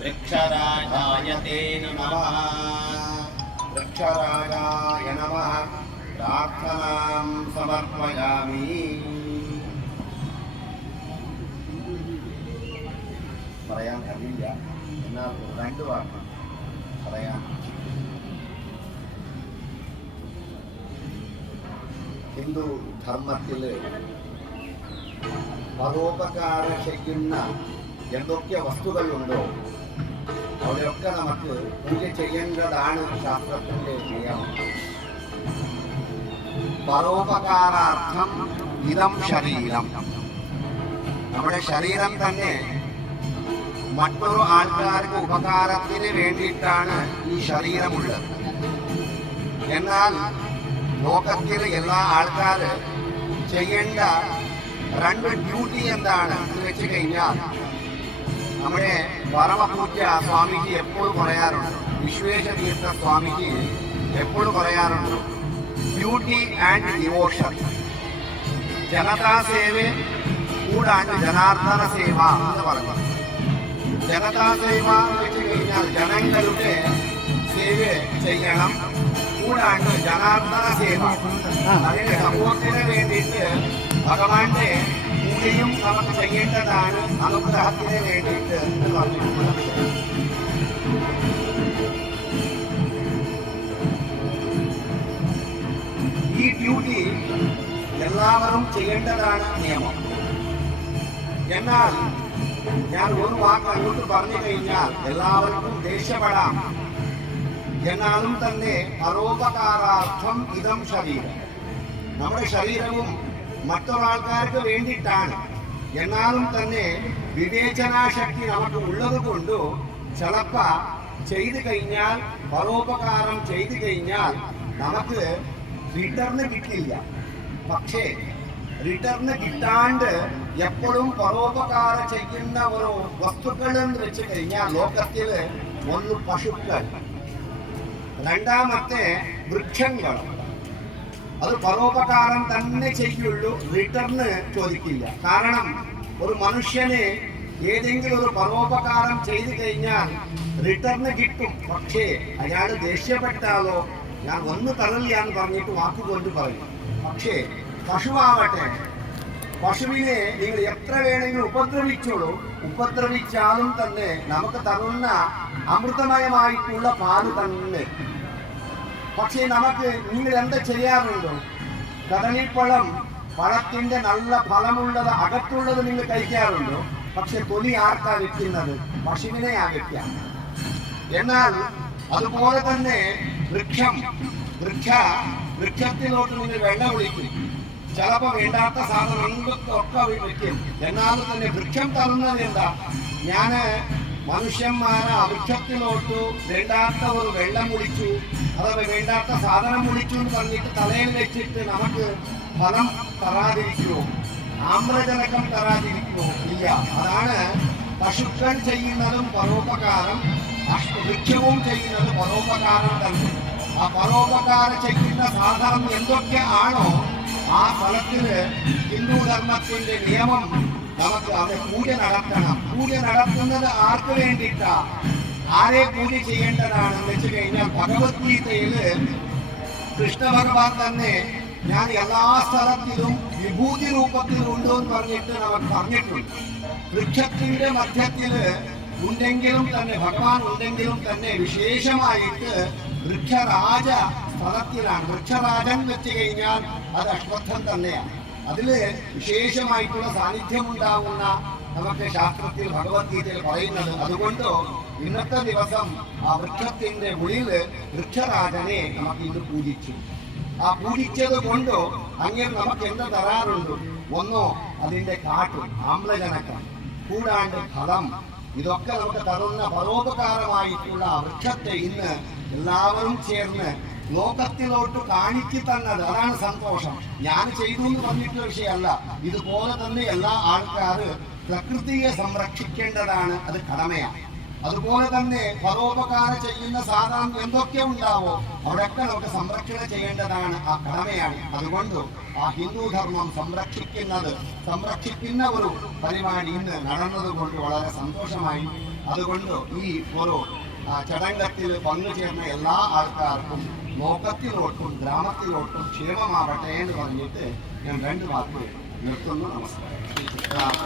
वृक्षराजाय ते नमः। वृक्षराजाय नमः प्रार्थनां समर्पयामि। പറയാൻ അറിയില്ല, എന്നാൽ രണ്ട് വാക്ക് പറയാൻ. ഹിന്ദു ധർമ്മത്തിൽ പരോപകാരം ചെയ്യുന്ന എന്തൊക്കെ വസ്തുക്കളുണ്ടോ അവിടെയൊക്കെ നമുക്ക് പൂജ ചെയ്യേണ്ടതാണ് ശാസ്ത്രത്തിൻ്റെ നിയമം. പരോപകാരാർത്ഥം ഇതം ശരീരം. നമ്മുടെ ശരീരം തന്നെ മറ്റൊരു ആൾക്കാർക്ക് ഉപകാരത്തിന് വേണ്ടിയിട്ടാണ് ഈ ശരീരമുള്ളത്. എന്നാൽ ലോകത്തിലെ എല്ലാ ആൾക്കാർ ചെയ്യേണ്ട രണ്ട് ഡ്യൂട്ടി എന്താണ് എന്ന് വെച്ച് കഴിഞ്ഞാൽ, നമ്മുടെ പരമപൂജ്യ സ്വാമിജി എപ്പോഴും പറയാറുണ്ട്, വിശ്വേശതീർത്ഥ സ്വാമിജി എപ്പോഴും പറയാറുണ്ട്, ഡ്യൂട്ടി ആൻഡ് ഡിവോഷൻ. ജനതാ സേവ കൂടാണ്ട് ജനാർദ്ദന സേവ എന്ന് പറഞ്ഞു. ജനതാ സേവ എന്ന് വെച്ച് കഴിഞ്ഞാൽ ജനങ്ങളുടെ സേവ ചെയ്യണം, കൂടാണ്ട് ജനാർദ്ദന സേവ. അതിന്റെ സമൂഹത്തിന് വേണ്ടിയിട്ട് ഭഗവാന്റെ പൂജയും നമുക്ക് ചെയ്യേണ്ടതാണ്, അനുഗ്രഹത്തിന് വേണ്ടിയിട്ട് എന്ന് പറഞ്ഞിട്ടുണ്ട്. ഈ ഡ്യൂട്ടി എല്ലാവരും ചെയ്യേണ്ടതാണ് നിയമം. എന്നാൽ ഞാൻ ഒരു വാക്ക് അങ്ങോട്ട് പറഞ്ഞു കഴിഞ്ഞാൽ എല്ലാവർക്കും ദേഷ്യപ്പെടാം. എന്നാലും തന്നെ പരോപകാരാർത്ഥം ഇതം ശരീരം. നമ്മുടെ ശരീരവും മറ്റൊരാൾക്കാർക്ക് വേണ്ടിയിട്ടാണ്. എന്നാലും തന്നെ വിവേചനാശക്തി നമുക്ക് ഉള്ളത് കൊണ്ട് ചിലപ്പോൾ ചെയ്തു കഴിഞ്ഞാൽ, പരോപകാരം ചെയ്തു കഴിഞ്ഞാൽ നമുക്ക് റിട്ടേൺ കിട്ടില്ല. പക്ഷേ റിട്ടേൺ കിട്ടാണ്ട് എപ്പോഴും പരോപകാരം ചെയ്യുന്ന ഒരു വസ്തുക്കൾ എന്ന് വെച്ച് കഴിഞ്ഞാൽ ലോകത്തിൽ ഒന്ന് പശുക്കൾ, രണ്ടാമത്തെ വൃക്ഷങ്ങൾ. അത് പരോപകാരം തന്നെ ചെയ്യുള്ളൂ, റിട്ടേൺ ചോദിക്കില്ല. കാരണം ഒരു മനുഷ്യന് ഏതെങ്കിലും ഒരു പരോപകാരം ചെയ്തു കഴിഞ്ഞാൽ റിട്ടേൺ കിട്ടും. പക്ഷേ അയാൾ ദേഷ്യപ്പെട്ടാലോ ഞാൻ ഒന്ന് തരല്ല എന്ന് പറഞ്ഞിട്ട് വാക്കുകൊണ്ട് പറയും. പക്ഷേ പശുവാവട്ടെ, പശുവിനെ നിങ്ങൾ എത്ര വേണമെങ്കിലും ഉപദ്രവിച്ചോളൂ, ഉപദ്രവിച്ചാലും തന്നെ നമുക്ക് തരുന്ന അമൃതമയമായിട്ടുള്ള പാല് തന്നെ. പക്ഷേ നമുക്ക് നിങ്ങൾ എന്താ ചെയ്യാറുണ്ടോ? കദളിപ്പഴം, പഴത്തിന്റെ നല്ല ഫലമുള്ളത് അകത്തുള്ളത് നിങ്ങൾ കഴിക്കാറുണ്ടോ? പക്ഷെ തൊലി ആർക്കാ വെക്കുന്നത്? പശുവിനെയാ വെക്കാം. എന്നാൽ അതുപോലെ തന്നെ വൃക്ഷത്തിലോട്ട് നിങ്ങൾ വെള്ളം ഒഴിക്കും. ചിലപ്പോൾ വേണ്ടാത്ത സാധനങ്ങളൊക്കെ വെക്കും. എന്നാലും തന്നെ വൃക്ഷം തരുന്നത് എന്താ? ഞാൻ മനുഷ്യന്മാരെ വൃക്ഷത്തിലോട്ട് വേണ്ടാത്ത ഒരു വെള്ളം ഒഴിച്ചു, അഥവാ വേണ്ടാത്ത സാധനം ഒഴിച്ചു എന്ന് പറഞ്ഞിട്ട് തലയിൽ വെച്ചിട്ട് നമുക്ക് ഫലം തരാതിരിക്കുമോ? ആമ്രജനകം തരാതിരിക്കുമോ? ഇല്ല. അതാണ് പശുക്കൾ ചെയ്യുന്നതും പരോപകാരം, വൃക്ഷവും ചെയ്യുന്നത് പരോപകാരം തന്നെ. ആ പരോപകാരം ചെയ്യുന്ന സാധനം എന്തൊക്കെ ആണോ ആ സ്ഥലത്തിന് ഹിന്ദു ധർമ്മത്തിന്റെ നിയമം നമുക്ക് അവിടെ പൂജ നടത്തണം. പൂജ നടത്തുന്നത് ആർക്ക് വേണ്ടിയിട്ടാ? ആരെ പൂജ ചെയ്യേണ്ടതാണെന്ന് വെച്ച് കഴിഞ്ഞാൽ ഭഗവത്ഗീതയിൽ കൃഷ്ണ ഭഗവാൻ തന്നെ ഞാൻ എല്ലാ സ്ഥലത്തിലും വിഭൂതി രൂപത്തിലുണ്ടോ എന്ന് പറഞ്ഞിട്ട് നമുക്ക് പറഞ്ഞിട്ടുണ്ട്. വൃക്ഷത്തിന്റെ മധ്യത്തിൽ ഉണ്ടെങ്കിലും തന്നെ, ഭഗവാൻ ഉണ്ടെങ്കിലും തന്നെ വിശേഷമായിട്ട് വൃക്ഷരാജ സ്ഥലത്തിലാണ്. വൃക്ഷരാജൻ വെച്ച് കഴിഞ്ഞാൽ അത് അശ്വത്ഥം തന്നെയാണ്. അതില് വിശേഷമായിട്ടുള്ള സാന്നിധ്യം ഉണ്ടാവുന്ന നമുക്ക് ശാസ്ത്രത്തിൽ ഭഗവത്ഗീതയിൽ പറയുന്നത്. അതുകൊണ്ട് ഇന്നത്തെ ദിവസം ആ വൃക്ഷത്തിന്റെ മുകളിൽ വൃക്ഷരാജനെ നമുക്ക് ഇന്ന് പൂജിച്ചു. ആ പൂജിച്ചത് കൊണ്ടോ അങ്ങനെ നമുക്ക് എന്ത് തരാറുണ്ട്? ഒന്നോ അതിന്റെ കാട്ട്, ആമ്ലജനകം, കൂടാണ്ട് ഫലം, ഇതൊക്കെ നമുക്ക് തരുന്ന പരോപകാരമായിട്ടുള്ള വൃക്ഷത്തെ ഇന്ന് എല്ലാവരും ചേർന്ന് ലോകത്തിലോട്ട് കാണിച്ചു തന്നത്. അതാണ് സന്തോഷം. ഞാൻ ചെയ്തു എന്ന് പറഞ്ഞിട്ടുള്ള വിഷയമല്ല. ഇതുപോലെ തന്നെ എല്ലാ ആൾക്കാരും പ്രകൃതിയെ സംരക്ഷിക്കേണ്ടതാണ്, അത് കടമയാണ്. അതുപോലെ തന്നെ പരോപകാരം ചെയ്യുന്ന സാധനം എന്തൊക്കെ ഉണ്ടാവോ അവിടെയൊക്കെ നമുക്ക് സംരക്ഷണം ചെയ്യേണ്ടതാണ്, ആ കടമയാണ്. അതുകൊണ്ട് ആ ഹിന്ദു ധർമ്മം സംരക്ഷിക്കുന്ന ഒരു പരിപാടി ഇന്ന് നടന്നത് കൊണ്ട് വളരെ സന്തോഷമായി. അതുകൊണ്ട് ഈ ഒരു ചടങ്ങത്തിൽ പങ്കുചേർന്ന എല്ലാ ആൾക്കാർക്കും ലോകത്തിലോട്ടും ഗ്രാമത്തിലോട്ടും ക്ഷേമമാവട്ടെ എന്ന് പറഞ്ഞിട്ട് ഞാൻ 2 വാക്ക് നിർത്തുന്നു. നമസ്കാരം.